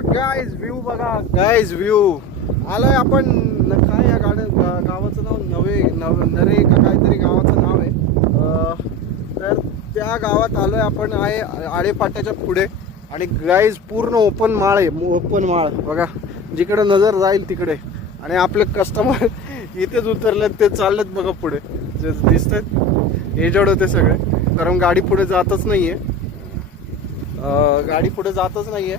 तर guys view बघा, guys view आलाय. आपण काय या गावाचं नाव नरे का काहीतरी गावाचं नाव आहे. तर त्या गावात आलोय आपण. आहे आळेफाट्याच्या पुढे. आणि गाईज पूर्ण ओपन माळ आहे, ओपन माळ बघा, जिकडे नजर जाईल तिकडे. आणि आपले कस्टमर इथेच उतरलेत, ते चाललेत बघा पुढे, जे दिसतात एजड होते सगळे. कारण गाडी पुढे जातच नाहीये, गाडी पुढे जातच नाहीये.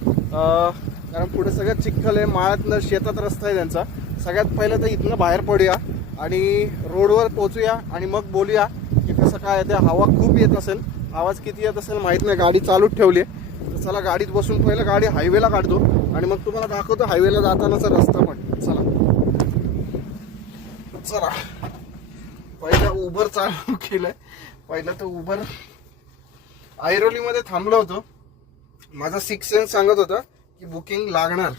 कारण पुढे सगळ्यात चिखल आहे, माळातनं शेतात रस्ता आहे त्यांचा. सगळ्यात पहिलं तर इथनं बाहेर पडूया आणि रोडवर पोचूया आणि मग बोलूया की कसं काय आहे. ते हवा खूप येत असेल, आवाज किती येत असेल माहीत नाही. गाडी चालूच ठेवली आहे. तर चला गाडीत बसून पहिलं गाडी हायवेला काढतो आणि मग तुम्हाला दाखवतो हायवेला जातानाचा रस्ता पण. चला चला. पहिलं उबर चालू केलंय. पहिलं तर उबर ऐरोलीमध्ये थांबलो होतो. माझा 6 सेन्स सांगत होता की बुकिंग लागणार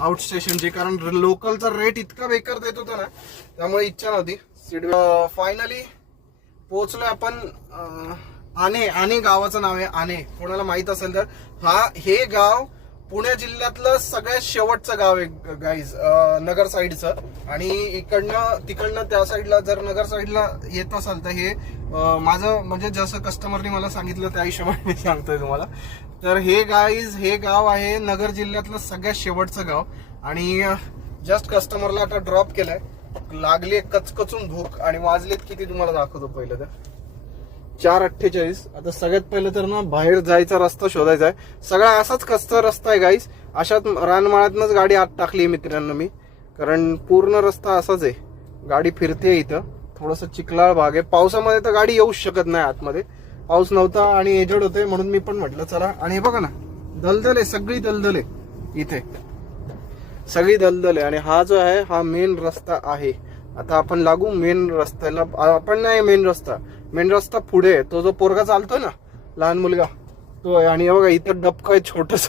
आउट स्टेशनची, कारण लोकलचा रेट इतका बेकार देत होता ना, त्यामुळे इच्छा नव्हती. फायनली पोहोचलोय आपण. आणे गावाचं नाव आहे, आणे. कोणाला माहित असेल तर हे गाव पुणे जिल्ह्यातलं सगळ्यात शेवटचं गाव आहे गाईज, नगर साईडचं. आणि तिकडनं त्या साईडला, जर नगर साईडला येत असाल तर हे माझं म्हणजे जसं कस्टमरने मला सांगितलं त्या हिशोबाने मी सांगतोय तुम्हाला. तर हे गाईज, हे गाव आहे नगर जिल्ह्यातलं सगळ्यात शेवटचं गाव. आणि जस्ट कस्टमरला आता ड्रॉप केलंय. लागली कचकचून भूक आणि वाजलेत किती तुम्हाला दाखवतो. पहिलं तर 4:48. आता सगळ्यात पहिलं तर ना बाहेर जायचा रस्ता शोधायचा आहे. सगळा असाच कच्चा रस्ता आहे गाईस. अशात रानमाळ्यातनंच गाडी आत टाकली मित्रांनो मी, कारण पूर्ण रस्ता असाच आहे. गाडी फिरते इथं. थोडंसं चिखलाळ भाग आहे. पावसामध्ये तर गाडी येऊच शकत नाही आतमध्ये. पाऊस नव्हता आणि एजड होते म्हणून मी पण म्हटलं चला. आणि हे बघा ना, दलदल आहे, सगळी दलदल आहे इथे, सगळी दलदल आहे. आणि हा जो आहे हा मेन रस्ता आहे. आता आपण लागू मेन रस्त्याला. आपण नाही, मेन रस्ता पुढे आहे. तो जो पोरगा चालतोय ना, लहान मुलगा, तो आहे. आणि हे बघा इथं डबकं आहे छोटस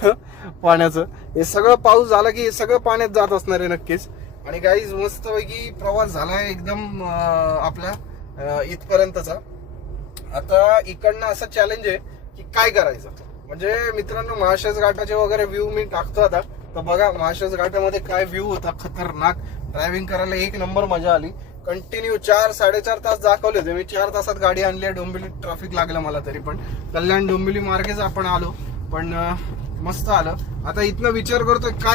पाण्याचं. हे सगळं पाऊस झाला की हे सगळं पाण्यात जात असणार आहे नक्कीच. आणि गाईज मस्तपैकी प्रवास झालाय एकदम आपला इथपर्यंतचा. आता इकडनं असं चॅलेंज आहे की काय करायचं. म्हणजे मित्रांनो, महाशेज घाटाचे वगैरे व्ह्यू मी टाकतो आता. तर बघा महाशेज घाटामध्ये काय व्ह्यू होता खतरनाक. ड्रायव्हिंग करायला एक नंबर मजा आली. कंटिन्यू 4-4.5 तास दाखवले होते मी. 4 तासात गाडी आणली आहे. डोंबिवली ट्रॅफिक लागलं मला, तरी पण कल्याण डोंबिवली मार्गेच आपण आलो, पण मस्त आलं. आता इथनं विचार करतोय काय